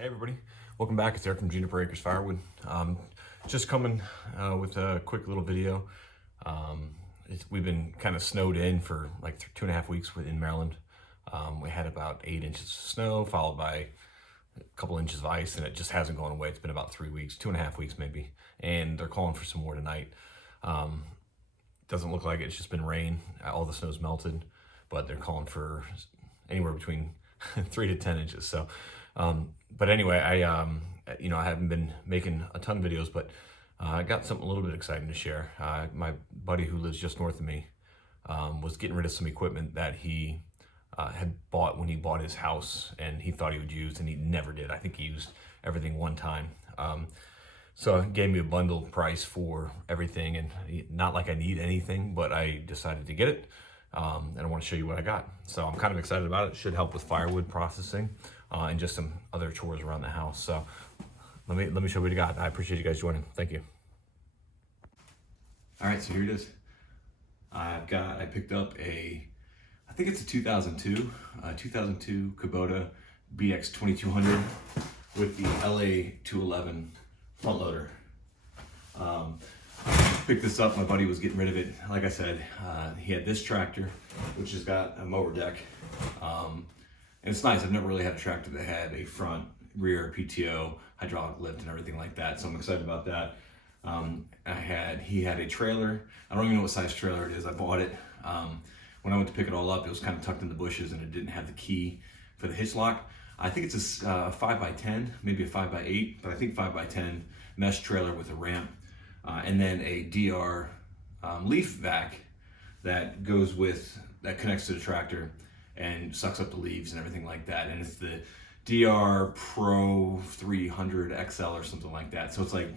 Hey everybody, welcome back. It's Eric from Juniper Acres Firewood. Just coming with a quick little video. We've been kind of snowed in for like 2.5 weeks in Maryland. We had about 8 inches of snow, followed by a couple inches of ice, and it just hasn't gone away. It's been about 3 weeks, 2.5 weeks maybe, and they're calling for some more tonight. Doesn't look like it. It's just been rain. All the snow's melted, but they're calling for anywhere between 3 to 10 inches. So. But anyway, I haven't been making a ton of videos, but I got something a little bit exciting to share. My buddy who lives just north of me was getting rid of some equipment that he had bought when he bought his house, and he thought he would use, and he never did. I think he used everything one time. So he gave me a bundle price for everything, and not like I need anything, but I decided to get it, and I want to show you what I got. So I'm kind of excited about it. It should help with firewood processing. And just some other chores around the house. So let me show you what you got. I appreciate you guys joining. Thank you. All right, so here it is. I picked up I think it's a 2002 Kubota BX2200 with the LA211 front loader. Picked this up. My buddy was getting rid of it. Like I said, he had this tractor, which has got a mower deck. And it's nice. I've never really had a tractor that had a front, rear, PTO, hydraulic lift, and everything like that. So I'm excited about that. He had a trailer. I don't even know what size trailer it is. I bought it. When I went to pick it all up, it was kind of tucked in the bushes, and it didn't have the key for the hitch lock. I think it's a 5x10, maybe a 5x8, but I think 5x10 mesh trailer with a ramp, and then a DR leaf vac that connects to the tractor and sucks up the leaves and everything like that. And it's the DR Pro 300 XL or something like that. So it's like,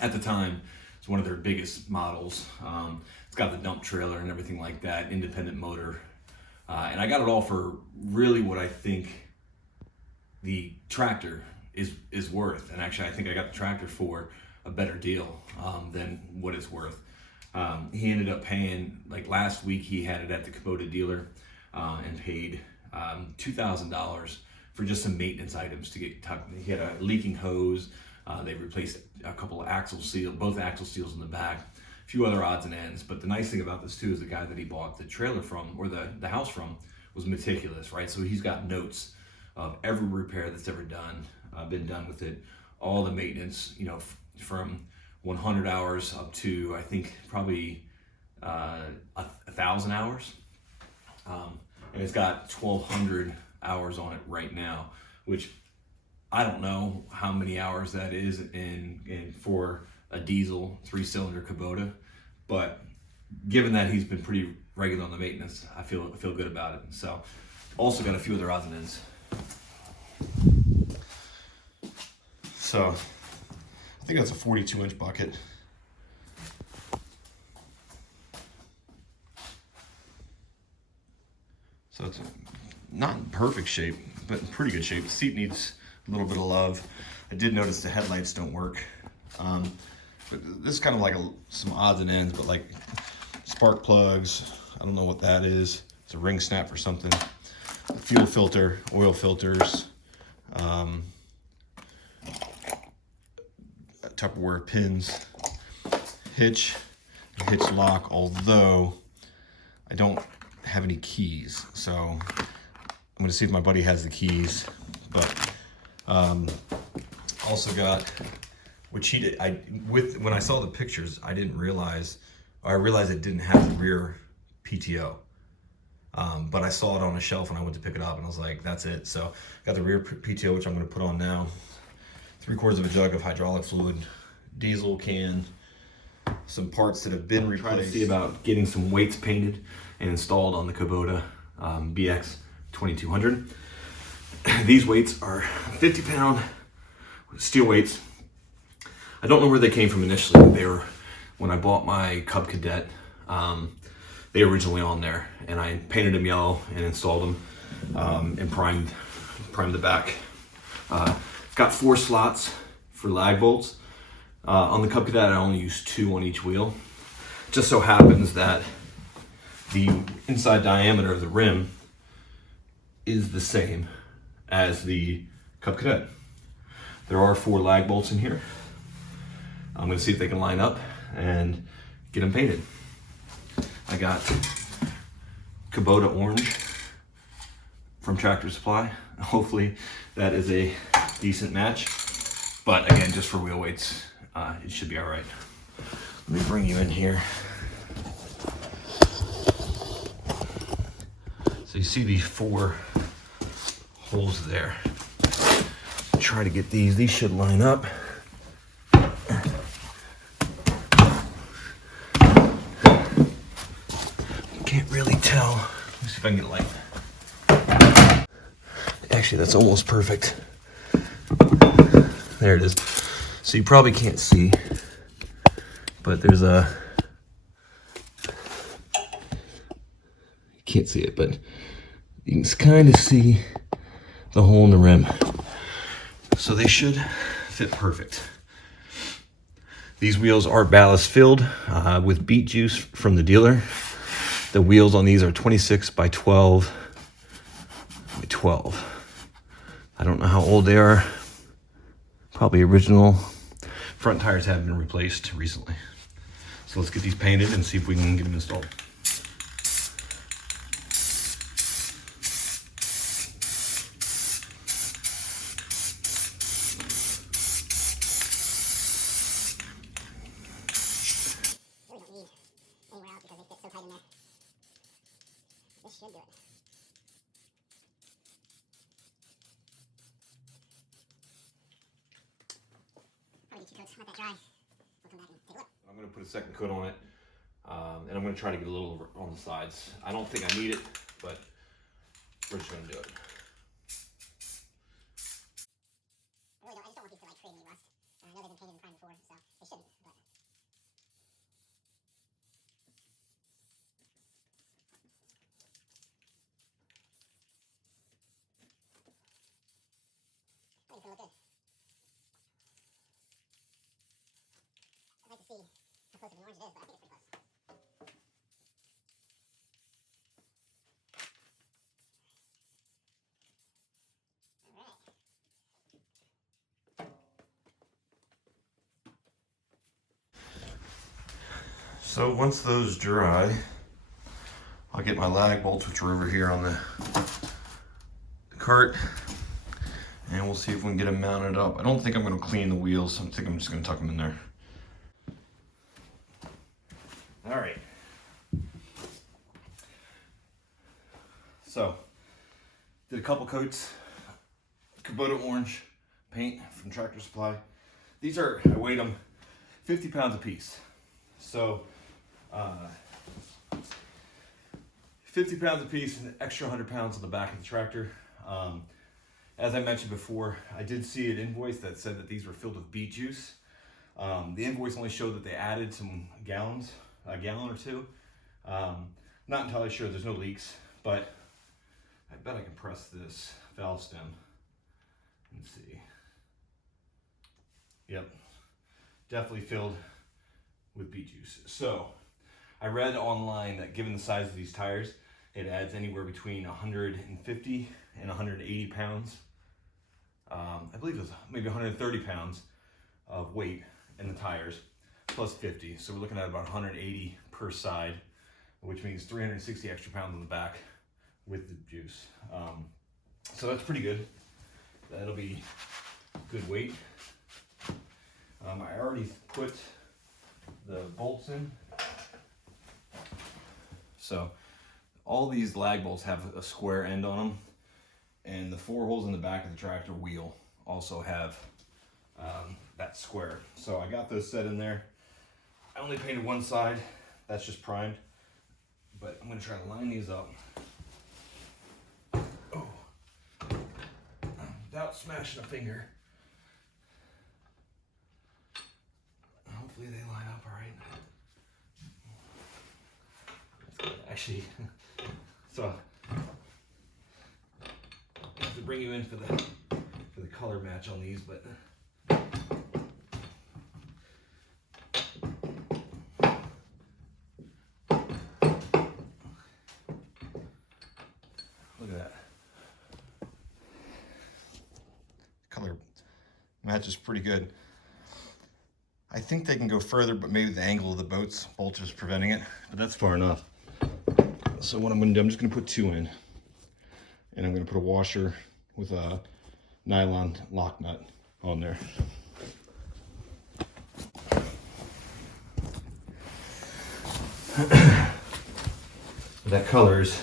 at the time, it's one of their biggest models. It's got the dump trailer and everything like that, independent motor. And I got it all for really what I think the tractor is worth. And actually, I think I got the tractor for a better deal than what it's worth. He ended up paying, like last week, he had it at the Kubota dealer, and paid $2,000 for just some maintenance items to get tucked. He had a leaking hose. They replaced a couple of both axle seals in the back, a few other odds and ends. But the nice thing about this too is the guy that he bought the trailer from, or the house from, was meticulous, right? So he's got notes of every repair that's ever been done with it, all the maintenance, from 100 hours up to, I think, probably 1,000 hours. And it's got 1,200 hours on it right now, which I don't know how many hours that is in for a diesel 3-cylinder Kubota, but given that he's been pretty regular on the maintenance, I feel good about it. So also got a few other odds and ends. So I think that's a 42-inch bucket. So it's not in perfect shape, but in pretty good shape. The seat needs a little bit of love. I did notice the headlights don't work. But this is kind of like some odds and ends, but like spark plugs. I don't know what that is. It's a ring snap or something. A fuel filter, oil filters, Tupperware pins, hitch lock, although I don't have any keys, so I'm gonna see if my buddy has the keys. But also got, which he did, when I saw the pictures, I realized it didn't have the rear PTO, but I saw it on a shelf when I went to pick it up, and I was like, that's it. So got the rear PTO, which I'm gonna put on now. 3/4 of a jug of hydraulic fluid, diesel can, some parts that have been replaced. Trying to see about getting some weights painted and installed on the Kubota BX2200. These weights are 50-pound steel weights. I don't know where they came from initially. They were, when I bought my Cub Cadet, they were originally on there, and I painted them yellow and installed them, and primed the back. It's got 4 slots for lag bolts. On the Cub Cadet, I only use 2 on each wheel. Just so happens that the inside diameter of the rim is the same as the Cub Cadet. There are 4 lag bolts in here. I'm gonna see if they can line up and get them painted. I got Kubota orange from Tractor Supply. Hopefully that is a decent match. But again, just for wheel weights, it should be all right. Let me bring you in here. So you see these 4 holes there. Try to get these should line up. Can't really tell. Let me see if I can get light. Actually, that's almost perfect. There it is. So you probably can't see, but there's a, you can't see it, but you can kind of see the hole in the rim. So they should fit perfect. These wheels are ballast filled with beet juice from the dealer. The wheels on these are 26 by 12 by 12. I don't know how old they are. Probably original. Front tires have been replaced recently. So let's get these painted and see if we can get them installed. Should do it. Probably get 2 coats, let that dry. We'll come back and take a look. I'm going to put a second coat on it, and I'm going to try to get a little on the sides. I don't think I need it, but we're just going to do it. I really don't. I just don't want these to like create any rust. I know they've been painted and primed before, so they shouldn't. But I think it's gonna look good. I'd like to see how close to the orange it is, but I think it's pretty close. All right. So once those dry, I'll get my lag bolts, which are over here on the cart, and we'll see if we can get them mounted up. I don't think I'm going to clean the wheels. I think I'm just going to tuck them in there. All right. So, did a couple coats. Kubota orange paint from Tractor Supply. These are, I weighed them 50 pounds a piece. So, 50 pounds a piece and an extra 100 pounds on the back of the tractor. As I mentioned before, I did see an invoice that said that these were filled with beet juice. The invoice only showed that they added some gallons, a gallon or 2. Not entirely sure, there's no leaks, but I bet I can press this valve stem and see. Yep, definitely filled with beet juice. So I read online that given the size of these tires, it adds anywhere between 150 and 180 pounds. I believe it was maybe 130 pounds of weight in the tires, plus 50. So we're looking at about 180 per side, which means 360 extra pounds on the back with the juice. So that's pretty good. That'll be good weight. I already put the bolts in. So all these lag bolts have a square end on them, and the 4 holes in the back of the tractor wheel also have that square. So I got those set in there. I only painted one side, that's just primed, but I'm gonna try to line these up. Oh, without smashing a finger. Hopefully they line up all right. Actually, so I have to bring you in for the color match on these, but look at that color. Matches pretty good. I think they can go further, but maybe the angle of the bolt is preventing it, but that's far enough. So what I'm gonna do, I'm just gonna put 2 in, and I'm gonna put a washer with a nylon lock nut on there. That color is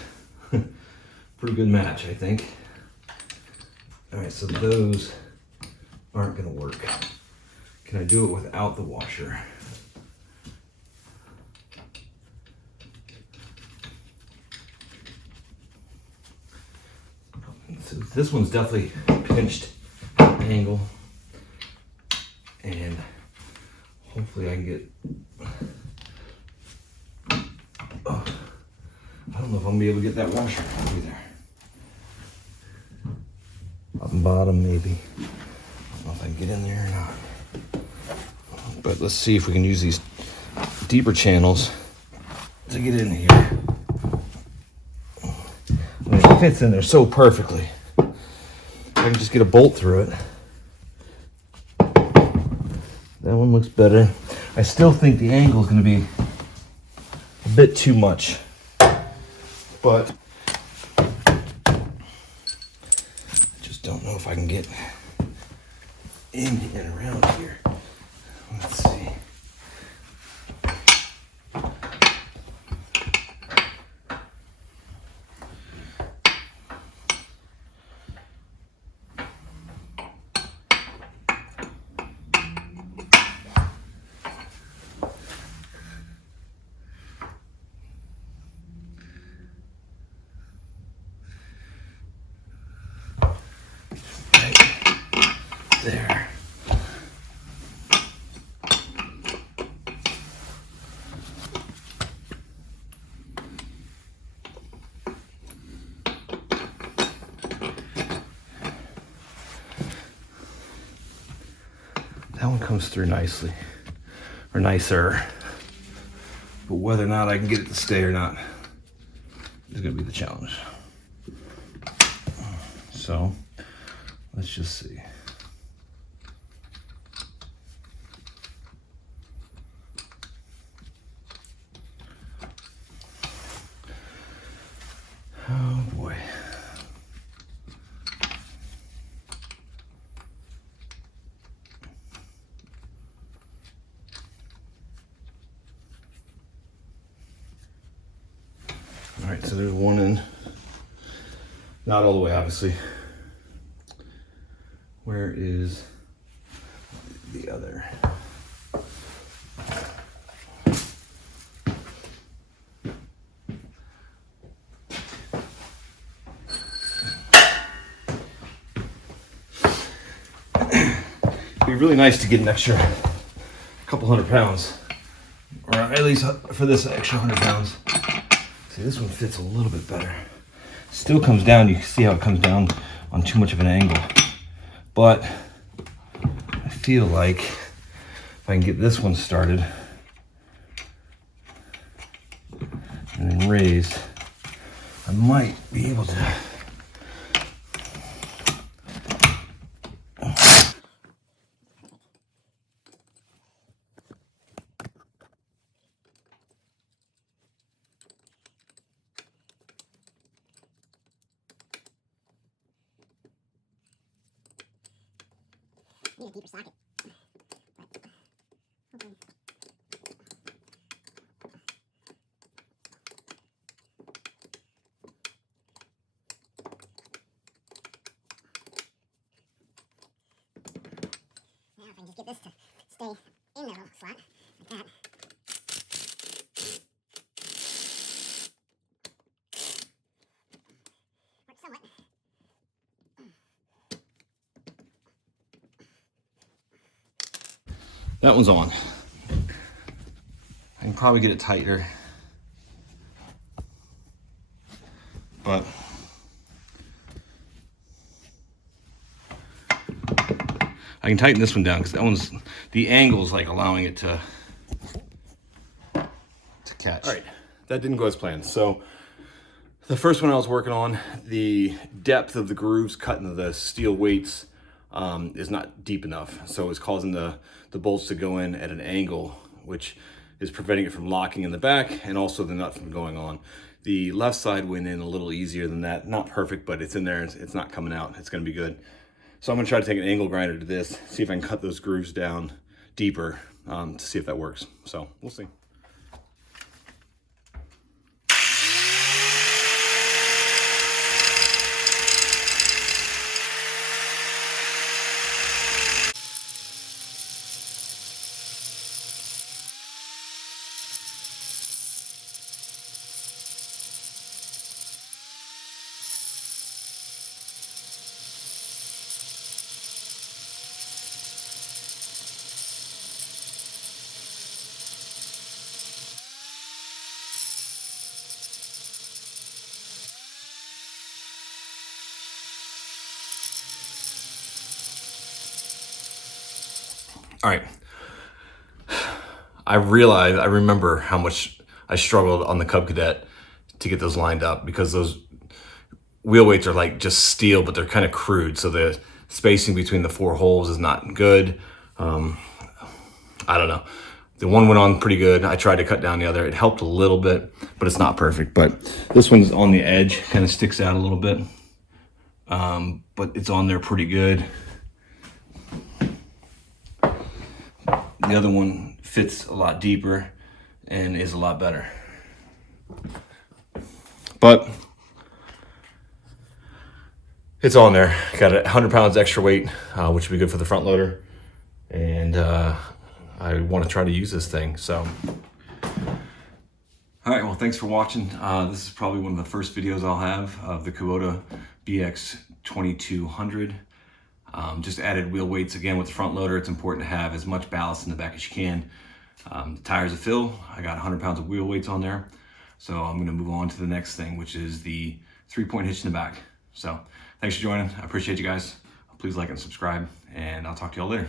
pretty good match, I think. All right, so those aren't gonna work. Can I do it without the washer? So this one's definitely pinched angle, and hopefully I can get, oh, I don't know if I'm gonna be able to get that washer either. Up and bottom maybe. I don't know if I can get in there or not. But let's see if we can use these deeper channels to get in here. I mean, it fits in there so perfectly. I can just get a bolt through it. That one looks better. I still think the angle is going to be a bit too much, but I just don't know if I can get in and around here. Let's see. Right there. That one comes through nicely, or nicer, but whether or not I can get it to stay or not is going to be the challenge. So let's just see. Oh boy. All right, so there's one in. Not all the way, obviously. Where is the other? It'd be really nice to get an extra couple 100 pounds, or at least for this extra 100 pounds. See, this one fits a little bit better. Still comes down, you can see how it comes down on too much of an angle. But I feel like if I can get this one started and then raised, I might be able to. Need a deeper socket. Now if I can just get this to stay in the little slot, like that. Works somewhat. That one's on. I can probably get it tighter, but I can tighten this one down because that one's, the angle is like allowing it to catch. All right, that didn't go as planned. So the first one I was working on, the depth of the grooves cut into the steel weights is not deep enough. So it's causing the bolts to go in at an angle, which is preventing it from locking in the back and also the nut from going on. The left side went in a little easier than that. Not perfect, but it's in there. It's not coming out. It's going to be good. So I'm going to try to take an angle grinder to this, see if I can cut those grooves down deeper to see if that works. So we'll see. All right. I remember how much I struggled on the Cub Cadet to get those lined up, because those wheel weights are like just steel, but they're kind of crude. So the spacing between the 4 holes is not good. I don't know. The one went on pretty good. I tried to cut down the other. It helped a little bit, but it's not perfect. But this one's on the edge, kind of sticks out a little bit. But it's on there pretty good. The other one fits a lot deeper and is a lot better. But it's on there. Got 100 pounds extra weight, which would be good for the front loader. And I want to try to use this thing. So, all right, well, thanks for watching. This is probably one of the first videos I'll have of the Kubota BX2200. Just added wheel weights again with the front loader. It's important to have as much ballast in the back as you can. The tires are filled. I got 100 pounds of wheel weights on there. So I'm gonna move on to the next thing, which is the 3-point hitch in the back. So thanks for joining. I appreciate you guys. Please like and subscribe, and I'll talk to y'all later.